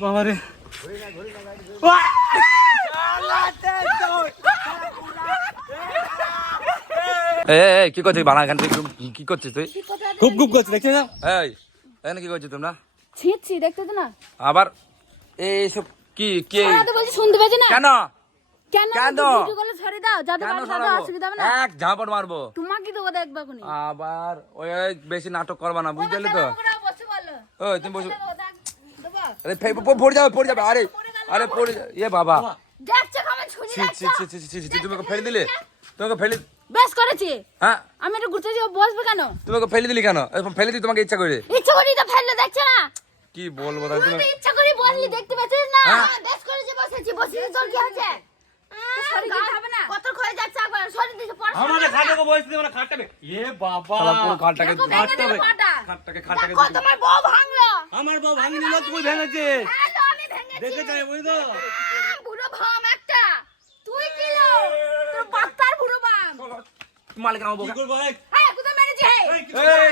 বাবারে কি করছিস বানা গান কি করছিস তুই? খুব খুব করছিস দেখছিস না? এই এখানে কি করছিস তোমরা? ছিঁচ্ছি দেখতে তো না। আবার এইসব কি কে ছড়াতে বলছি শুনতে পেয়েছি না? কেন কেন কেন? ভিডিও কলে ছড়িয়ে দাও যাতে কেন বাড়ি সরাবো? অসুবিধা হবে না। এক ঝাপড় মারবো। তোমাকে দেবো দেখবা কোনি। আবার ওই বেশি নাটক করবা না, বুঝলি তো? বসে বলো। ওই তুমি বসো। দেবো। আরে পড়ে যাবে আরে আরে পড়ে এ বাবা দেখছো কমেন্ট শুনি ছি ছি ছি ছি ছি ছি, তুমি ওকে ফেলে দিলে? তোমাকে ফেলে বেশ করেছি। হ্যাঁ আমি একটু ঘুরতে যাবো, বসবে কেন? তুমি ওকে ফেলে দিলি কেন? এরকম ফেলে দিই তোমাকে ইচ্ছা করে? ইচ্ছা করি তো ফেললে দেখছো না? কি বলবো তাহলে তুই তুমি? তো ইচ্ছা করি বললি দেখতে পাচ্ছিস না? হ্যাঁ। বেশ করেছি বসেছি তোর কি হয়েছে? কত ক্ষয়ে যাচ্ছে একবার সরিয়ে দিছে পড়া। আমাদের খাটটাকে বসে দিও না খাটটাকে। এ বাবা শালা পুরো খাটটাকে দেখো ভেঙে দিল পাটা। খাটটাকে দেখো তোমার বউ ভাঙলো। আমার বউ ভাঙি নিল তুই ভেঙেছিস। হ্যালো আমি ভেঙেছি। দেখে যাই বুঝি তো। বুড়ো ভাম একটা। তুই কি লো? তোর বাচ্চার বুড়ো ভাম। মালিক আমার কি বোকা। করব ভাই? হ্যাঁ কোথায় মেরেছি হে? এই, কি এই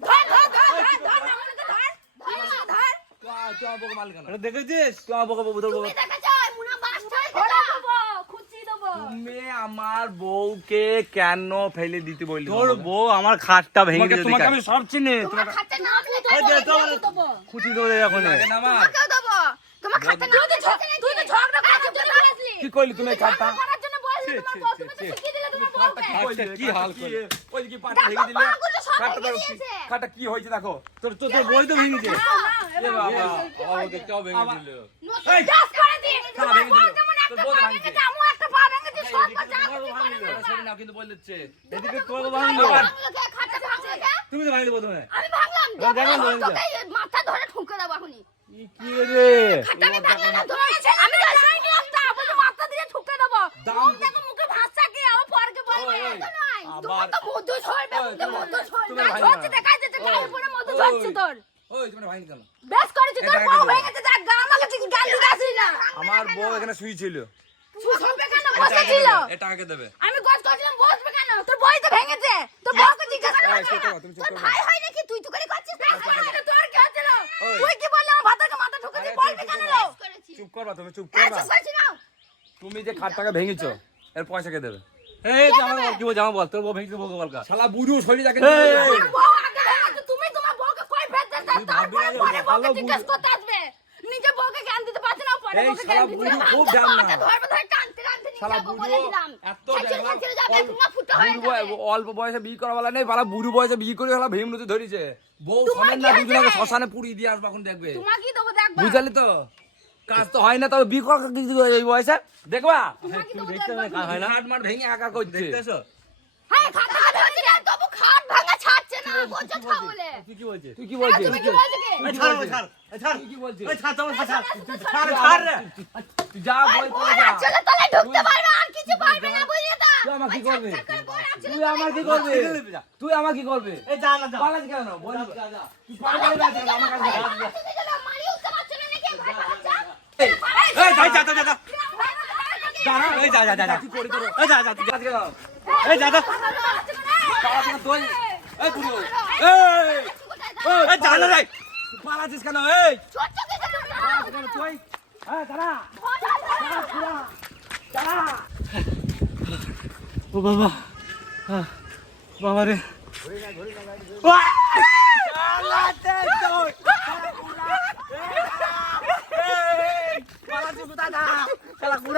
ধর না আমাকে ধর। ধর। তুই আমার বোকা মালিক কেন? এটা দেখেছিস? তুই আমার বোকা তোর বোকা। তুমি দেখা যায় মুনা বাসটা ধরে দেবো খুঁচি দেবো। তুমি আমার বউকে কেন ফেলে দিতে বললি? তোর বউ আমার খাটটা ভেঙে দিয়েছে। তোমাকে আমি সব চিনি। তোমার খাতে না দিলে তো এই দে তো আমার দেবো। খুঁটি ধরে এখন। তোমাকেও দেবো। তোমার খাতে না দিলে তুই তো ঝগড়া করার জন্য বসলি। কি কইলি তুমি এই খাটটা? করার জন্য বসলি তোমার বউ তুমি তো শিখিয়ে দিলে তোমার বউকে। আচ্ছা, কি হাল করলি? ওই কি পাটা ভেঙে দিলে? পাগুলো সব খাটটা ভেঙে দেখো কি- দিয়েছে। খাটটা কি হয়েছে দেখো। তোর তোর তোর বই তো ভেঙেছে। এ বাবা আমাকে কেউ ভেঙে দিল। এই দাস করে দি। শালা ভেঙে দিল। যেমন তোর একটা বউ পা ভাঙছে। ভেঙেছে আমু একটা পা ভেঙেছে সব পা সরি না কিন্তু বলে দিচ্ছে। এদিকে তোর ভাঙলো। খাটটা ভাঙলো কে? তুমি তো ভাঙলে প্রথমে। আমি ভাঙলাম। দেখলাম তো, তোকে মাথা ধরে ঠুকে দেবো এখনি। কি রে? খাটটাকে টানিয়ে না ধরে আমি তো সাইকেল একটা বলে মাথা দিয়ে ঠুকে দেবো। মুখ দেখো মুখে ভাষা কি আবার পরকে বলবে ওই, তো নয়। তোমার আবার- তো মধু ছড়বে ওই, মুখে মধু ছড়বে। তুমি ভাই না। ঝরছে দেখা যাচ্ছে গায়ে পড়ে মধু ঝরছে তোর। ওই তুমি ভাঙি কেন? বেশ করেছিস তোর এটা বউ আগে হয়ে গেছে যা গা আমাকে তুই গালি দিছিস না। আমার বউ এখানে শুই ছিল। শুনবে কেন বসেছিল? এটা আগে দেবে। আমি গজ করছিলাম বসবে কেন? তোর বই তো ভেঙেছে। তোর বউকে জিজ্ঞাসা এই, করে চুপ করো, তুমি চুপ তোর করো। ভাই হয় নাকি তুই তো করে করছিস না? তোর কি হচ্ছিল? ওই। তুই কি বললি আমার ভাতাকে মাথা ঠুকে দিয়ে আরে, বলবি চুপ কেন করো। লো? চুপ করবা, তুমি চুপ করবা। হয়েছে না? তুমি যে খাটটাকে ভেঙেছো এর পয়সা কে দেবে? এই তো আমার বল কি বলছ আমার বল তোর বউ ভেঙেছে বউকে বলকা। শালা বুড়ো শরীর যাকে এই, আমার বউ আগে ভেঙেছে, তুমি তোমার বউকে কই ফেলতে দাও? তারপরে ভাববি না, পরে ভালো বউকে বুড়ো। জিজ্ঞেস করতে আসবে। নিজে বউকে জ্ঞান দিতে পারছে না, পরে এই বউকে শালা জ্ঞান দিতে বুড়ো হবে। খুব তো জান না। বউকে ধরবে ধরে টানতে টানতে নিয়ে শালা যাবো বুড়ো বলে দিলাম। এত খেচে দেখলাম, খেচে যাবে, অল্প- ঠুঙা ফুটো হয়ে বুড়ো যাবে। অল্প বয়সে বিয়ে করা বলা নেই, বালা বুড়ো বয়সে বিয়ে করে শালা ভেমরুতে ধরেছে। বউ তোমার সমেত কি না, হয়েছে? দুজনকে শ্মশানে পুড়িয়ে দিয়ে আসবে এখন দেখবে। তোমার কি দেবো দেখবা? বুঝলি তো? কাজ তো হয় না, তবে বিয়ে করা কিছু ওই বয়সে দেখবা? তোমার কি তুমি দেবো দেখতে দেখবা? হবে কাজ হয় না। হাট মার ভেঙে একা করছে। দেখতেছো? হ্যাঁ, খাট ভাঙছে না, তবু খাট ভাঙা ছাড়ছে না, বোঝো তাহলে। তুই কি বলছিস? তুই কি বলছিস? তুমি কি বলছো কি? এই ছাড় ছাড় এই ছাড়। তুই কি বলছিস? এই ছাড় তোমার ছাড়। ছাড়, ছাড় রে। তুই যা বই পড়ে বউয়ের যা। আঁচলে তলায় ঢুকতে পারবে, আর কিছু পারবে না, বুঝলি তো? তুই আমার কি করবে? বউয়ের আঁচলে তুই আমার কি করবে? তুই আমার কি করবে? এই যা না যা। পালাস কেন? বল। যা যা। তুই পালাস কেন? আমার কাছে যা। আঁচলে গেলে মারি উঠতে পারছে না নাকি? ভয় পাচ্ছে? এই, এই যা যা যা যা। দাঁড়া। এই যা যা যা। কি করি তোর? এই যা যা তুই যা। পালাস কেন? এই যা যা। পালাস কেন তুই? এই বুড়ো। এই, এই যা না রে। তুই পালাচ্ছিস কেন? এই, ছোট্ট কিছু না। পালাস কেন তুই? এই, দাঁড়া। দাঁড়া। ও বাবা। বাবা রে। পালাচ্ছিস কোথায়? দাঁড়া। শালা বুড়ো।